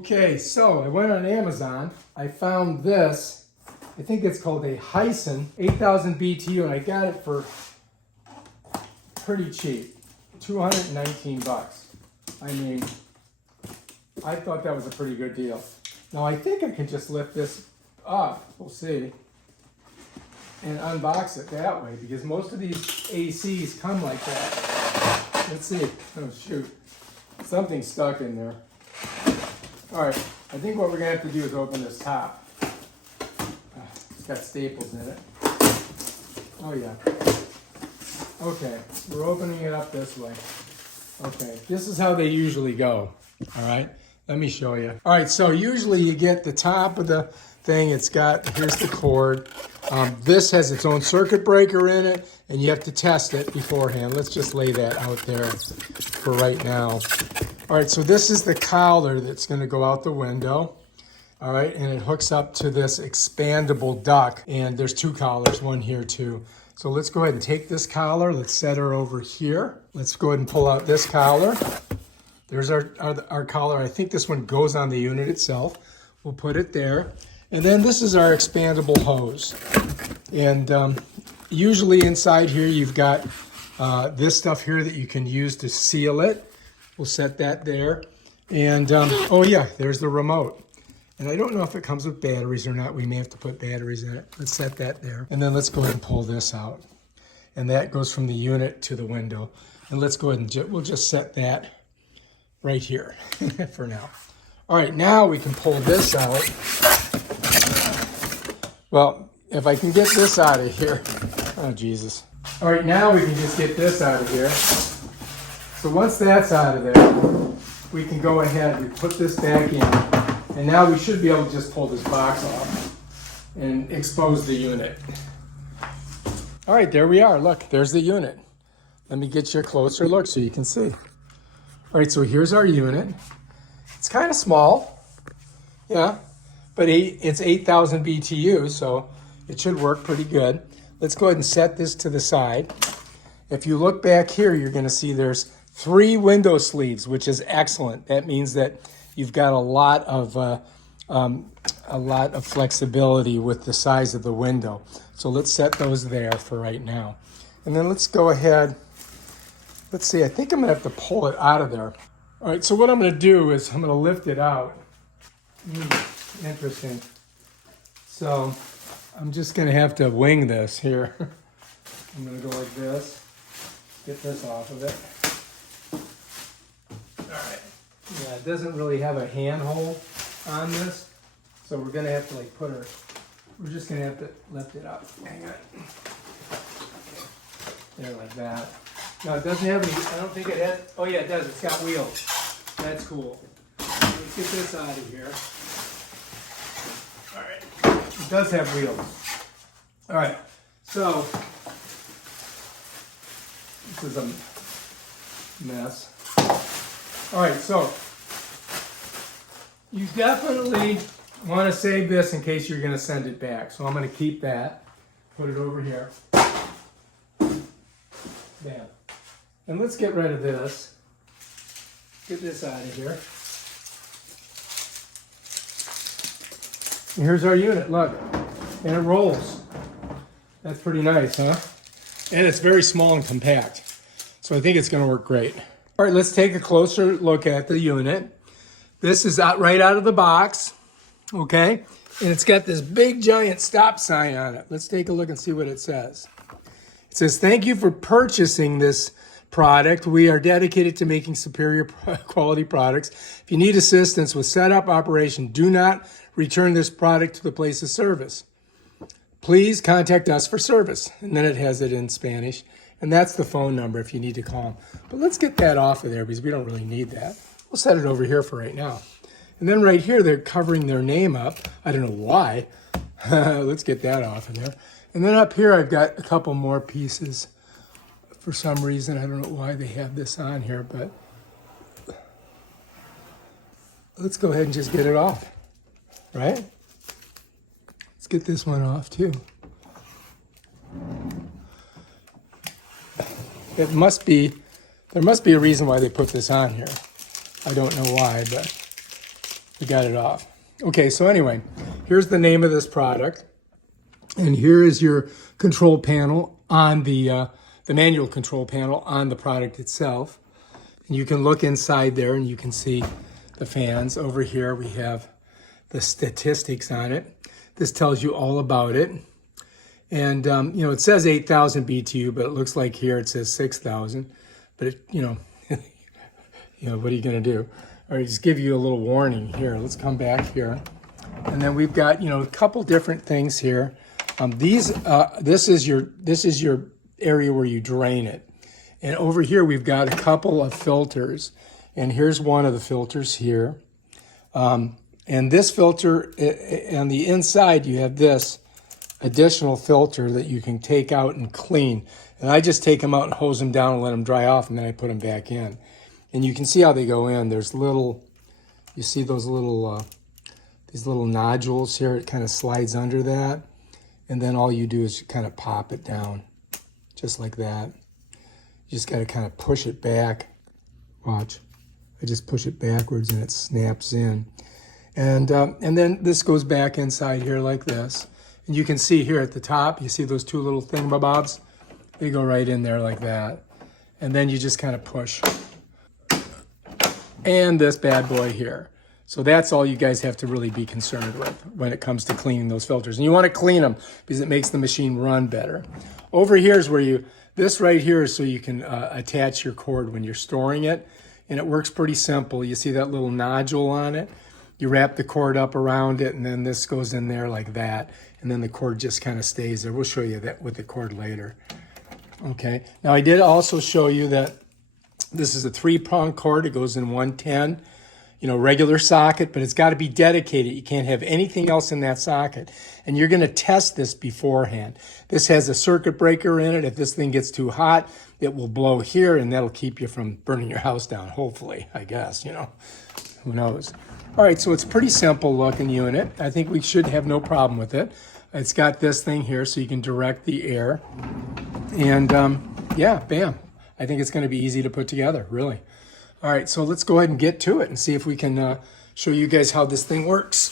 Okay, so I went on Amazon. I found this. I think it's called a Hisense 8000 BTU, and I got it for pretty cheap, 219 bucks. I mean, I thought that was a pretty good deal. Now I think I can just lift this up, we'll see, and unbox it that way, because most of these ACs come like that. Let's see. Oh shoot, something's stuck in there. All right, I think what we're gonna have to do is open this top. It's got staples in it. Oh yeah. Okay, we're opening it up this way. Okay, this is how they usually go. All right, let me show you. All right, so usually you get the top of the thing. It's got, here's the cord. This has its own circuit breaker in it, and you have to test it beforehand. Let's just lay that out there for right now. All right, so this is the collar that's gonna go out the window. All right, and it hooks up to this expandable duct, and there's two collars, one here too. So let's go ahead and take this collar, let's set her over here. Let's go ahead and pull out this collar. There's our collar. I think this one goes on the unit itself. We'll put it there. And then this is our expandable hose. And usually inside here you've got this stuff here that you can use to seal it. We'll set that there. And oh yeah, there's the remote. And I don't know if it comes with batteries or not. We may have to put batteries in it. Let's set that there. And then let's go ahead and pull this out. And that goes from the unit to the window. And let's go ahead and we'll just set that right here for now. All right, now we can pull this out. Well, if I can get this out of here. Oh, Jesus. All right, now we can just get this out of here. So once that's out of there, we can go ahead, we put this back in. And now we should be able to just pull this box off and expose the unit. All right, there we are. Look, there's the unit. Let me get you a closer look so you can see. All right, so here's our unit. It's kind of small, yeah, but it's 8,000 BTU, so it should work pretty good. Let's go ahead and set this to the side. If you look back here, you're gonna see there's 3 window sleeves, which is excellent. That means that you've got a lot of flexibility with the size of the window. So let's set those there for right now. And then let's go ahead. Let's see, I think I'm gonna have to pull it out of there. All right, so what I'm gonna do is I'm gonna lift it out. Interesting. So I'm just gonna have to wing this here. I'm gonna go like this, get this off of it. All right. Yeah, it doesn't really have a handhold on this, so we're gonna have to like we're just gonna have to lift it up. Hang on. There, like that. No, it doesn't have any, I don't think it has, oh yeah, it does, it's got wheels. That's cool. Let's get this out of here. All right, it does have wheels. All right, so, this is a mess. All right, so, you definitely want to save this in case you're going to send it back. So I'm going to keep that, put it over here. Bam. And let's get rid of this. Get this out of here. And here's our unit, look. And it rolls. That's pretty nice, huh? And it's very small and compact. So I think it's going to work great. All right, let's take a closer look at the unit. This is right out of the box, okay? And it's got this big giant stop sign on it. Let's take a look and see what it says. It says, "Thank you for purchasing this product. We are dedicated to making superior quality products. If you need assistance with setup operation, do not return this product to the place of service. Please contact us for service." And then it has it in Spanish. And that's the phone number if you need to call them. But let's get that off of there because we don't really need that. We'll set it over here for right now. And then right here, they're covering their name up. I don't know why. Let's get that off of there. And then up here, I've got a couple more pieces. For some reason, I don't know why they have this on here, but let's go ahead and just get it off, right? Let's get this one off too. There must be a reason why they put this on here. I don't know why, but We got it off. Okay, so anyway, here's the name of this product. And here is your control panel on the manual control panel on the product itself. And you can look inside there and you can see the fans. Over here we have the statistics on it. This tells you all about it. And, you know, it says 8,000 BTU, but it looks like here it says 6,000. But, it, you know, what are you going to do? All right, just give you a little warning here. Let's come back here. And then we've got, you know, a couple different things here. This is your area where you drain it. And over here, we've got a couple of filters. And here's one of the filters here. And this filter, on the inside, you have this additional filter that you can take out and clean. And I just take them out and hose them down and let them dry off, and then I put them back in. And you can see how they go in. There's little, you see those little, these little nodules here. It kind of slides under that. And then all you do is you kind of pop it down, just like that. You just got to kind of push it back. Watch. I just push it backwards and it snaps in. And then this goes back inside here like this. And you can see here at the top, you see those two little thingamabobs? They go right in there like that. And then you just kind of push. And this bad boy here. So that's all you guys have to really be concerned with when it comes to cleaning those filters. And you want to clean them because it makes the machine run better. Over here is where this right here is so you can attach your cord when you're storing it. And it works pretty simple. You see that little nodule on it? You wrap the cord up around it and then this goes in there like that. And then the cord just kind of stays there. We'll show you that with the cord later. Okay, now I did also show you that this is a 3-prong cord. It goes in 110. You know, regular socket, but it's got to be dedicated. You can't have anything else in that socket. And you're going to test this beforehand. This has a circuit breaker in it. If this thing gets too hot, it will blow here, and that'll keep you from burning your house down, hopefully, I guess, you know. Who knows? All right, so it's a pretty simple looking unit. I think we should have no problem with it. It's got this thing here so you can direct the air. And, yeah, bam. I think it's going to be easy to put together, really. All right, so let's go ahead and get to it and see if we can show you guys how this thing works.